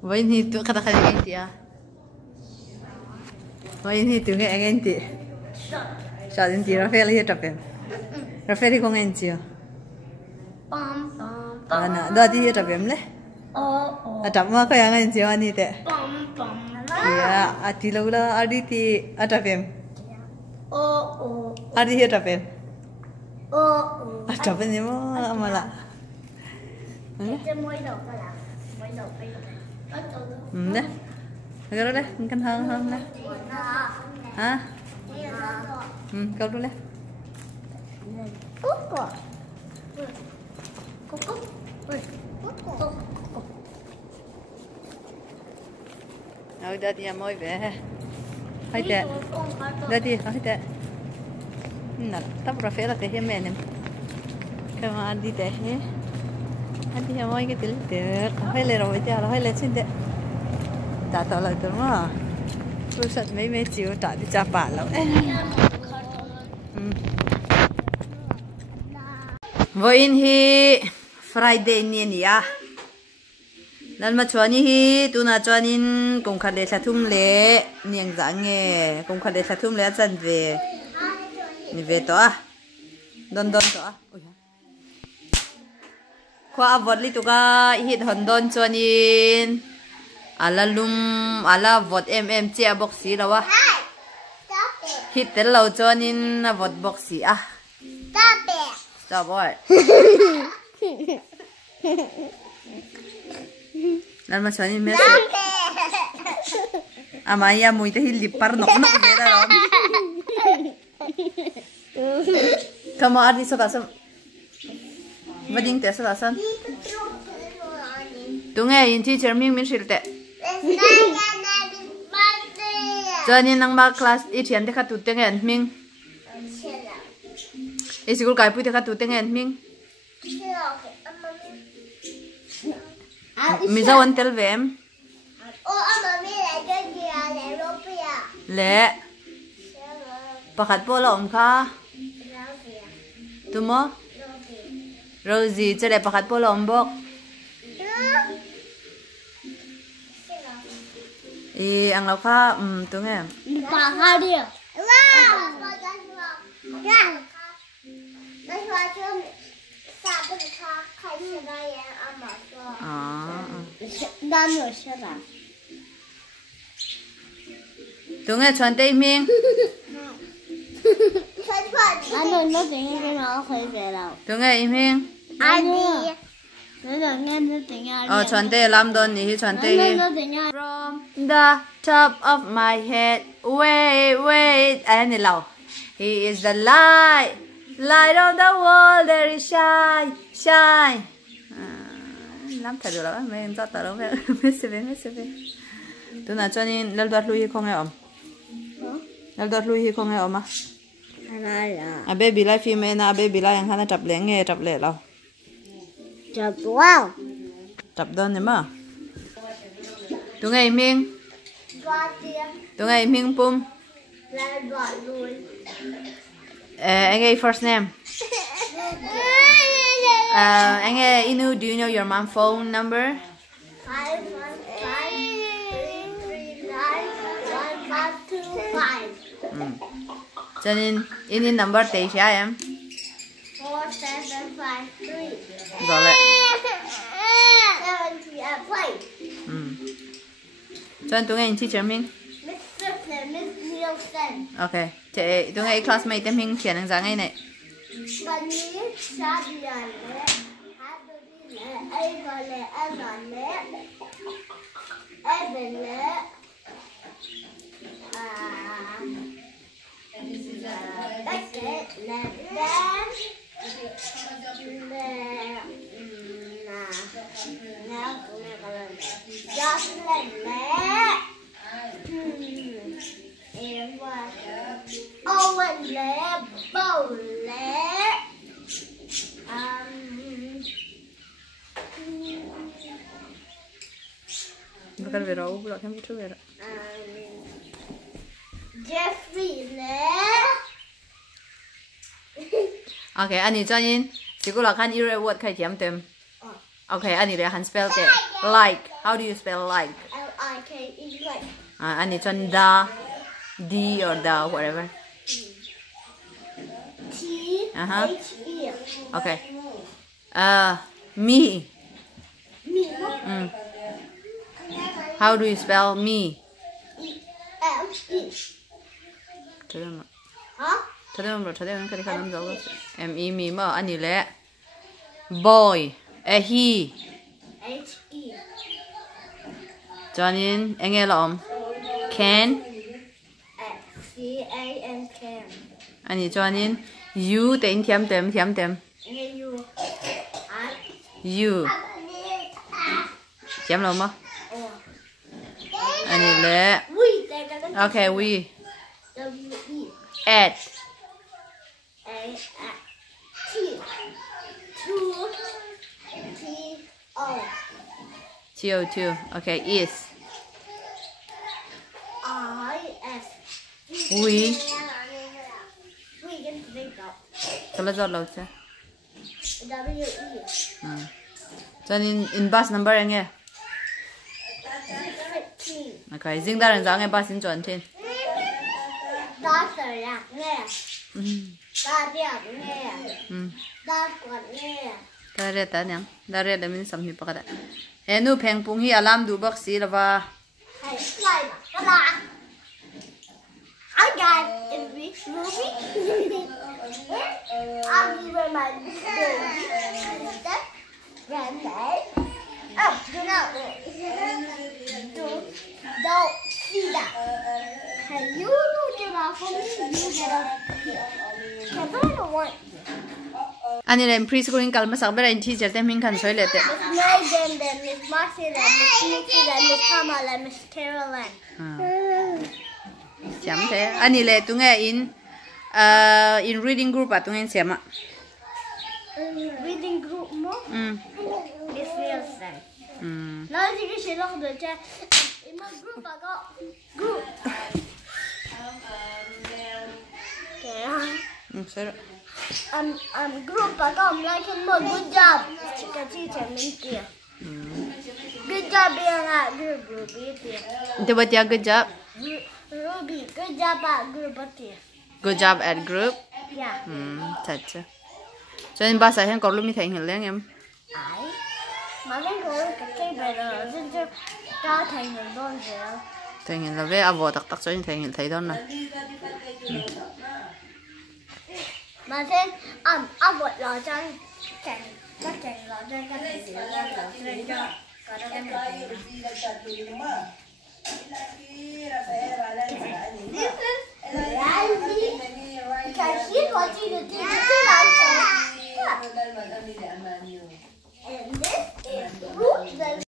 Vậy thì tụi kata kata anh chị à? Vậy thì tụi nghe anh chị. Sao anh chị Rafael hier tập em? Rafael không anh chị à? Ana, đó thì hier tập em đấy. Tập mà có anh chị anh chị. Iya, ati laula adi ti tập em. Adi hier tập em. Tập em ni mo mala. Đấy. Cái đó đấy, canh hơn đấy. Hả? Câu đó đấy. Rồi đây thì môi về. Hay thế. Đây thì hay thế. Nè, tao ra phê là thế mẹ nè. Cái mà đi thế. Anh thì môi cái tiểu được. Hay lên rồi chứ, hay lên xin thế. Đã tao lại tao mà. Tôi sợ mấy chiều trả đi trả bản lắm. Với in hi Friday ni ni à. Lần mà cho ni hi tu na cho nín cùng khát để sát thum lệ niềng dạng nghe cùng khát để sát thum lệ chân về ni về to à don to khoa vật li tu ka hit hòn don cho nín ala lum ala vot chia boxi đâu à hit tel lâu cho nín vot boxi à stop boy lần mà cho nín mẹ Amaya mui te hilipar nok vera rom. Kamu ardi satasan. Vading te satasan. Tunge in teacher min silte. Jani nang ma class I thian te khatu te ngen ming. E sikul kai pu te khatu te ngen ming. Mi za wan tel vem. Lệ Pakat po la ka Tumo Rosie Cere pakat po la bok ang lau ka tu nghe Pakat dia Dan rồi sẽ làm Tụi nghe chuẩn tây miên. Anh nó tiếng cái nó khơi về đâu. Tụi nghe im miên. Anh đi. Nó nghe nó tiếng ai. Chuẩn tây làm đơn đi chuẩn tây. From the top of my head, wait, anh này lâu. He is the light of the world, there is shine. Làm thật được rồi, mình cho tao đâu mẹ sẽ về. Tụi nào cho nên lần đầu lui không nghe om. Lần đầu lui không nghe om à? À baby life phim na baby life yang hana chập lẹ lâu. Chập wow. Chập đơn này mà. Tụi ngày miên. Tụi ngày miên pum. Anh ấy first name. Anh ấy Inu, do you know your mom phone number? 515391525. Cho nên in number tây sao em? 4753. Rồi lại. 738. Cho nên tụi ngày teacher mình. Miss Nielsen. Ok. Thế tụi ngày classmate mình khiển anh dáng ngay này. Bạn nhí sao đi lẹ, hát đi lẹ, ai vào lẹ, ăn ngon lẹ, ai về lẹ. That's it. Left hand. Just like that. Oh, and left, bow left. Bukan Vero, bukan kan itu Vero. Jeffrey left. Ok, anh ấy cho nên chỉ có là khăn yêu word khai tiệm tem. Okay, anh này hắn spell cái like. How do you spell like? L-I-K-E, like. Anh này chọn the, D or the, whatever. T-H-E. Okay. Me. Me. How do you spell me? E-M-E. 잠깐만. Hả? 저대로 그렇게 하면 되고. M-E, 뭐 아니래. Boy. He. H-E. 저는 engel can. C-A-N, can. 아니 저는 you đến thêm. You. You. chém lâu mà. 아니래. Okay, we. W-E. At. A-T. Two. T-O. CO2. Okay, is. I-S. We. We can think of. Kalau jawab lâu chứ. W-E. 저는 inbox number nghe. 13. Okay, riêng ta rằng giáo nghe ba xin chuẩn thiên. Đa sở lạc nghe. Đa đẹp nghe. Đa quạt nghe. Ta re ta nhang. Ta re là mình sắm hiệp bạc đó. Enu phèn bung hi alarm du bác sĩ là va. Hey, slide. Come on. I got in this movie. I'll be with my baby sister, granddad. Oh, do not. Don't see that. Hey, you get off of me. You get off here. Because I don't want you. Anh em preschool kalma sak bera in teacher tem hin kan soi lete. Miss Megan, then Miss Marcy, then Miss Nikki, then Miss Kama, then Miss Caroline. Chấm thế. Anh lệ tụi nghe in reading group à tụi nghe xem ạ. Reading group more? It's real sad. Nói gì cái chuyện đó không được chứ. In my group I got group. Sorry. Group I got like more good job. Chika teacher Minty. Good job being at group here. Itu buat ya good job. Ruby, good job at group here. Good job at group. Yeah. Thật chứ. Cho nên ba sai hen còn lúc mi thành hình lên em. Ai? Mà cái cô cái bài đó真是cao thành hình luôn rồi. Thành hình là về avo tắc tắc cho nên thành hình thấy đó nè. Mà thế avo lò chân chành các chành lò chân cái này lò chân cho có đó cái này. This is reality. Because she wants you to do the And this is fruit.